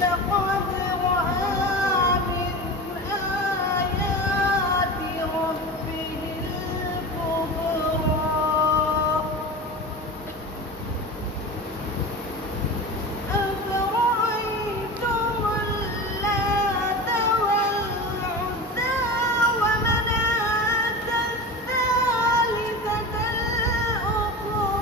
لقد رأى من آيات ربه الكبرى أفرأيتم اللات والعزى ومناة الثالثة الأخرى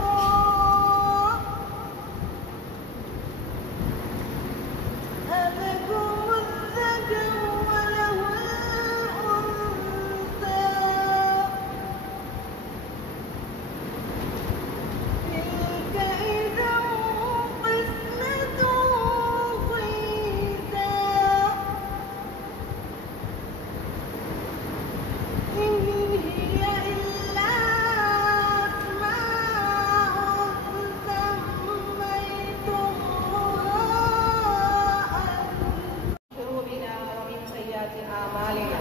ألكم الذكر وله الأنثى تلك إذا قسمة ضيزى إن هي إلا أسماء سميتموها بنا ومن سيئات أعمالنا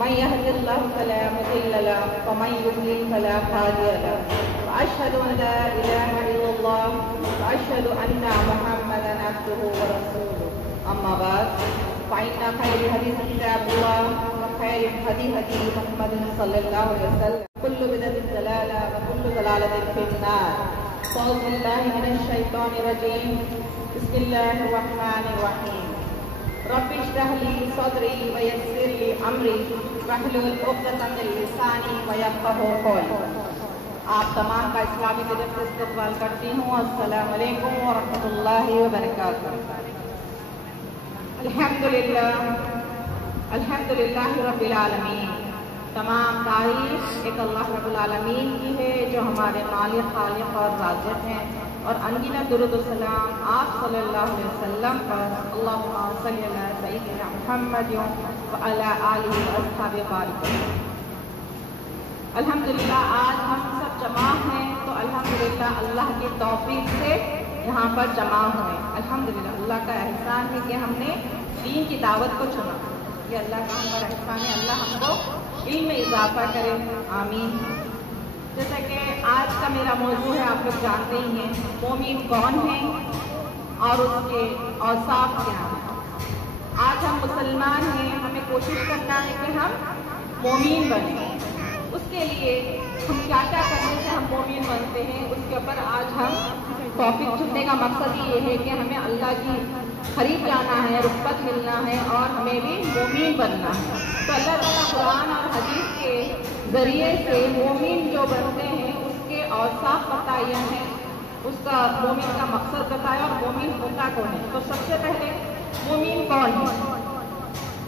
من يهد الله فلا مضل له ومن يضلل فلا هادي له وأشهد أن لا إله إلا الله وأشهد أن محمدا عبده ورسوله أما بعد فإن خير الحديث كتاب الله وخير الهدي هدي محمد صلى الله عليه وسلم كل بدعة ضلالة وكل ضلالة في النار أعوذ بالله من الشيطان الرجيم بسم الله الرحمن الرحيم رب اشرح لي صدري ويسر لي امری واحلل عقدۃ من لسانی ویفقهوا قولی. آپ تمام کا اسلامی طرف سے استقبال کرتی ہوں. السلام علیکم ورحمۃ اللہ وبرکاتہ. الحمدللہ رب العالمین. تمام تعریف ایک اللہ رب العالمین کی ہے جو ہمارے مالک خالق اور رازق ہیں، اور انگنت درود و سلام آپ صلی اللہ علیہ وسلم پر اللہم صلی علی سیدنا محمد وعلی آلہ واصحابہ بارک. الحمدللہ آج ہم سب جمع ہیں تو الحمدللہ اللہ کی توفیق سے یہاں پر جمع ہوئے. الحمدللہ اللہ کا احسان ہے کہ ہم نے دین کی دعوت کو چنا. یہ اللہ کا ہم پر احسان ہے. اللہ ہم کو علم میں اضافہ کرے. آمین. جیسا کہ آج کا میرا موضوع ہے، آپ لوگ جانتے ہی ہیں مومن کون ہیں اور اس کے اوصاف کیا ہیں. آج ہم مسلمان ہیں، ہمیں کوشش کرنا ہے کہ ہم مومن بنیں. اس کے لیے ہم کیا کیا کرنے سے ہم مومن بنتے ہیں، اس کے اوپر آج ہم ٹاپک چننے کا مقصد یہ ہے کہ ہمیں اللہ کی قریب جانا ہے، رغبت ملنا ہے اور ہمیں بھی مومن بننا ہے. تو اللہ تعالیٰ قرآن اور حدیث کے ذریعے سے مومن جو بنتے ہیں اس کے اوصاف بتائے ہیں، اس کا مومن کا مقصد بتایا اور مومن ہوتا کون ہے. تو سب سے پہلے مومن کون ہے؟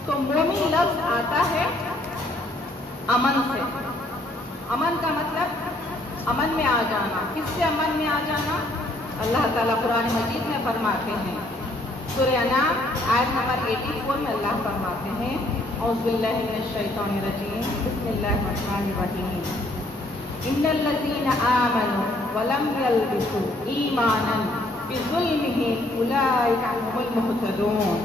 تو مومن لفظ آتا ہے امن سے. امن کا مطلب امن میں آ جانا. کس سے امن میں آ جانا؟ اللہ تعالیٰ قرآن مجید میں فرماتے ہیں، سورہ انعام آیت نمبر 84 میں اللہ فرماتے ہیں، اعوذ باللہ من الشیطان الرجیم بسم اللہ الرحمن الرحیم ان الذین آمنوا ولم یلبسوا ایمانا بظلمهم اولئک هم المہتدون.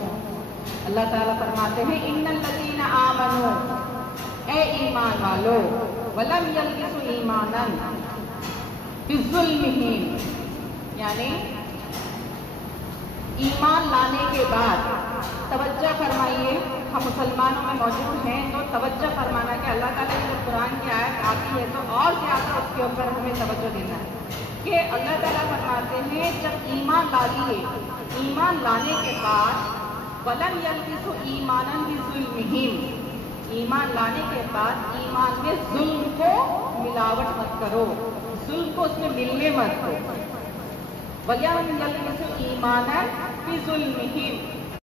اللہ تعالیٰ فرماتے ہیں ان الذین آمنوا، اے ایمان والو، ولم یلبسوا ایمانا بظلمهم، یعنی ایمان لانے کے بعد. توجہ فرمائیے، ہم مسلمانوں میں موجود ہیں تو توجہ فرمانا کہ اللہ تعالیٰ کی جب قرآن کی آیت آتی ہے تو اور زیادہ اس کے اوپر ہمیں توجہ دینا ہے کہ اللہ تعالیٰ فرماتے ہیں جب ایمان لا دیے، ایمان لانے کے بعد وَلَمْ يَلْبِسُوا إِيمَانًا بِظُلْمِهِمْ، ایمان لانے کے بعد ایمان میں ظلم کو ملاوٹ مت کرو، ظلم کو اس میں ملنے مت دو. وَلَمْ يَلْبِسُوا إِيمَانًا بِظُلْمِهِمْ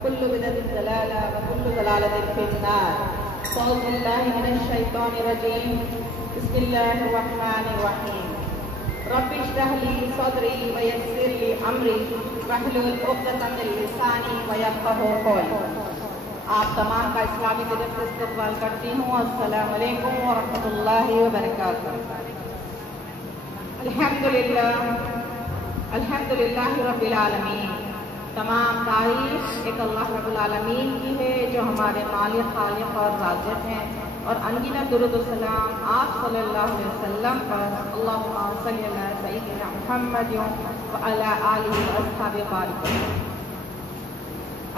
كل بدعة ضلالة وكل ضلالة في النار. أعوذ بالله من الشيطان الرجيم بسم الله الرحمن الرحيم رب اشرح لي صدري ويسر لي أمري واحلل عقدة من لساني ويفقهوا قولي. آپ تمام کا اسلامی طرف سے استقبال کرتی ہوں. السلام علیکم ورحمۃ اللہ وبرکاتہ. الحمدللہ رب العالمین. تمام تعریف ایک اللہ رب العالمین کی ہے جو ہمارے مالک خالق اور رازق ہیں، اور انگنت درود و سلام آپ صلی اللہ علیہ وسلم پر اللہم صلی علی سیدنا محمد وعلی آلہ واصحابہ بارک.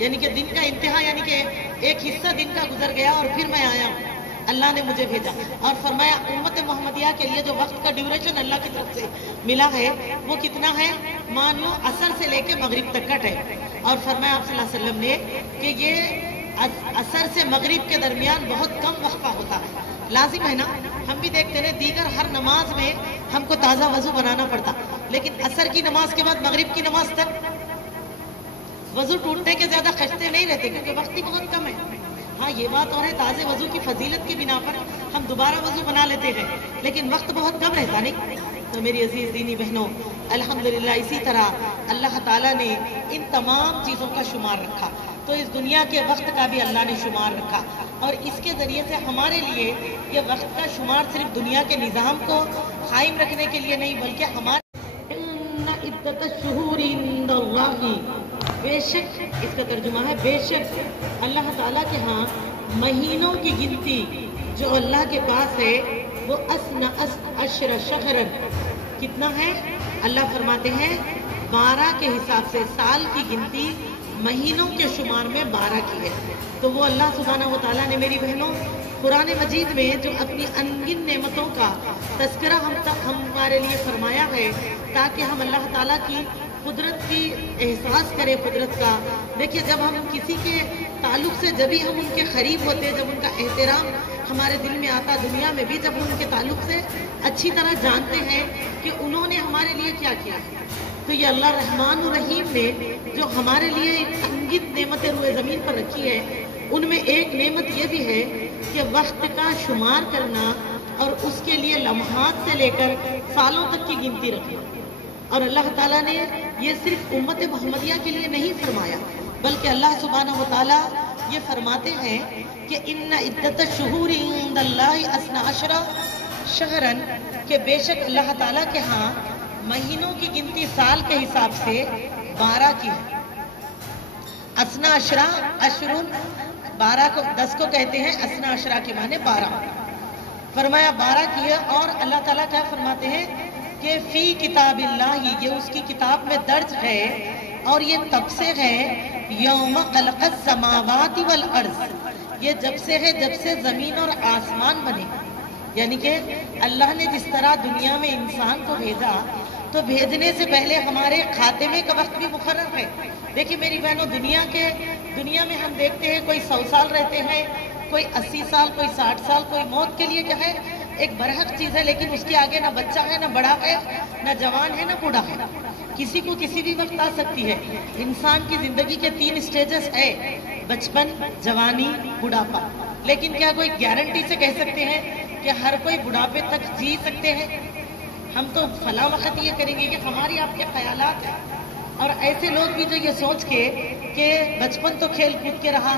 یعنی کہ دن کا انتہا، یعنی کہ ایک حصہ دن کا گزر گیا اور پھر میں آیا ہوں، اللہ نے مجھے بھیجا. اور فرمایا امت محمدیہ کے لیے جو وقت کا ڈیوریشن اللہ کی طرف سے ملا ہے وہ کتنا ہے؟ مان لو عصر سے لے کے مغرب تک کا ٹائم. اور فرمایا آپ صلی اللہ علیہ وسلم نے کہ یہ عصر سے مغرب کے درمیان بہت کم وقفہ ہوتا ہے. لازم ہے نا، ہم بھی دیکھتے ہیں دیگر ہر نماز میں ہم کو تازہ وضو بنانا پڑتا، لیکن عصر کی نماز کے بعد مغرب کی نماز تک وضو ٹوٹنے کے زیادہ خشتے نہیں رہتے کیونکہ وقت ہی بہت کم ہے. ہاں یہ بات اور ہے تازے وضو کی فضیلت کی بنا پر ہم دوبارہ وضو بنا لیتے ہیں، لیکن وقت بہت کم رہتا نہیں. تو میری عزیز دینی بہنوں، الحمدللہ اسی طرح اللہ تعالیٰ نے ان تمام چیزوں کا شمار رکھا، تو اس دنیا کے وقت کا بھی اللہ نے شمار رکھا. اور اس کے ذریعے سے ہمارے لیے یہ وقت کا شمار صرف دنیا کے نظام کو قائم رکھنے کے لیے نہیں، بلکہ ہمارے ان عدت الشہور عند اللہ، بے شک اس کا ترجمہ ہے بے شک اللہ تعالیٰ کے ہاں مہینوں کی گنتی جو اللہ کے پاس ہے وہ عشر شہرا، کتنا ہے؟ اللہ فرماتے ہیں 12 کے حساب سے، سال کی گنتی مہینوں کے شمار میں 12 کی ہے. تو وہ اللہ سبحانہ و تعالیٰ نے میری بہنوں قرآن مجید میں جو اپنی انگن نعمتوں کا تذکرہ ہمارے لیے فرمایا ہے تاکہ ہم اللہ تعالیٰ کی قدرت کی احساس کریں، قدرت کا. دیکھیے جب ہم کسی کے تعلق سے جبھی ہم ان کے قریب ہوتے، جب ان کا احترام ہمارے دل میں آتا، دنیا میں بھی جب ہم ان کے تعلق سے اچھی طرح جانتے ہیں کہ انہوں نے ہمارے لیے کیا کیا ہے. تو یہ اللہ رحمان الرحیم نے جو ہمارے لیے انگت نعمتیں روئے زمین پر رکھی ہے، ان میں ایک نعمت یہ بھی ہے کہ وقت کا شمار کرنا اور اس کے لیے لمحات سے لے کر سالوں تک کی گنتی رکھنا. اور اللہ تعالیٰ نے یہ صرف امت محمدیہ کے لیے نہیں فرمایا، بلکہ اللہ سبحانہ و تعالیٰ یہ فرماتے ہیں کہ ان عدت الشہور عند اللہ 12 شہرا، کہ بے شک اللہ تعالیٰ کے ہاں مہینوں کی گنتی سال کے حساب سے 12 کی ہے. اسنا عشرہ، اشرون 12 کو 10 کو کہتے ہیں، اسنا عشرہ کے معنی 12. فرمایا 12 کی ہے. اور اللہ تعالیٰ کیا فرماتے ہیں کہ فی کتاب اللہ، یہ اس کی کتاب میں درج ہے، اور یہ تب سے ہے یوم خلق السماوات والارض، یہ جب سے ہے جب سے زمین اور آسمان بنے. یعنی کہ اللہ نے جس طرح دنیا میں انسان کو بھیجا تو بھیجنے سے پہلے ہمارے خاتمے کا وقت بھی مقرر ہے. دیکھیے میری بہنوں، دنیا میں ہم دیکھتے ہیں کوئی 100 سال رہتے ہیں، کوئی 80 سال، کوئی 60 سال، کوئی موت کے لیے کیا ہے ایک برحق چیز ہے، لیکن اس کے آگے نہ بچہ ہے، نہ بڑا ہے، نہ جوان ہے، نہ بوڑھا ہے. کسی کو کسی بھی وقت آ سکتی ہے. انسان کی زندگی کے 3 سٹیجز ہے، بچپن، جوانی، بڑھاپا. لیکن کیا کوئی گارنٹی سے کہہ سکتے ہیں کہ ہر کوئی بڑھاپے تک جی سکتے ہیں؟ ہم تو فلاں وقت یہ کریں گے، کہ ہماری آپ کے خیالات ہیں. اور ایسے لوگ بھی جو یہ سوچ کے کہ بچپن تو کھیل کود کے رہا،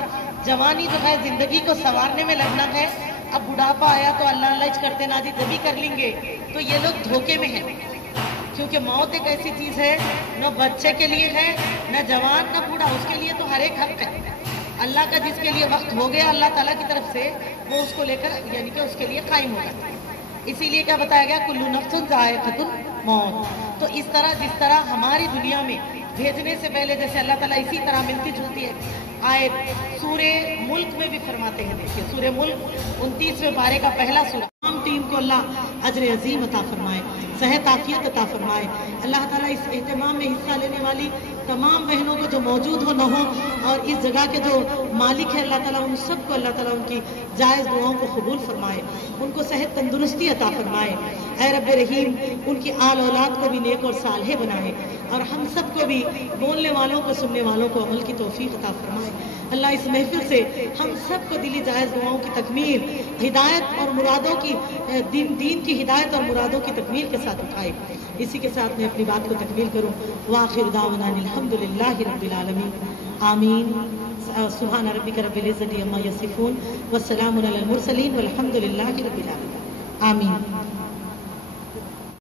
جوانی جو ہے زندگی کو سنوارنے میں لگنا ہے، اب بڑھاپا آیا تو اللہ اللہ کرتے نا جی جبھی کر لیں گے، تو یہ لوگ دھوکے میں ہیں. کیونکہ موت ایک ایسی چیز ہے، نہ بچے کے لیے ہے، نہ جوان، نہ بوڑھا، اس کے لیے تو ہر ایک حق ہے. اللہ کا جس کے لیے وقت ہو گیا اللہ تعالیٰ کی طرف سے، وہ اس کو لے کر یعنی کہ اس کے لیے قائم ہوگا. اسی لیے کیا بتایا گیا، کلو نفس ذائقۃ الموت. تو اس طرح جس طرح ہماری دنیا میں بھیجنے سے پہلے جیسے اللہ تعالیٰ اسی طرح ملتی جلتی ہے آیت سورہ ملک میں بھی فرماتے ہیں. دیکھیے سورہ ملک 29ویں پارے کا پہلا سورہ. تمام ٹیم کو اللہ اجر عظیم عطا فرمائے، صحت عافیت عطا فرمائے. اللہ تعالیٰ اس اہتمام میں حصہ لینے والی تمام بہنوں کو جو موجود ہو نہ ہو، اور اس جگہ کے جو مالک ہے اللہ تعالیٰ ان سب کو اللہ تعالیٰ ان کی جائز دعاؤں کو قبول فرمائے، ان کو صحت تندرستی عطا فرمائے. اے رب رحیم ان کی آل اولاد کو بھی نیک اور صالح بنائے، اور ہم سب کو بھی بولنے والوں کو سننے والوں کو عمل کی توفیق عطا فرمائے. اللہ اس محفل سے ہم سب کو دلی جائز دعاؤں کی تکمیل، ہدایت اور مرادوں کی دین کی ہدایت اور مرادوں کی تکمیل کے ساتھ اٹھائے. اسی کے ساتھ میں اپنی بات کو تکمیل کروں. وآخر دعوانا الحمدللہ رب العالمین. آمین. سبحان ربک رب العزت عما یصفون والسلام علی المرسلین والحمد للہ رب العالمین. آمین.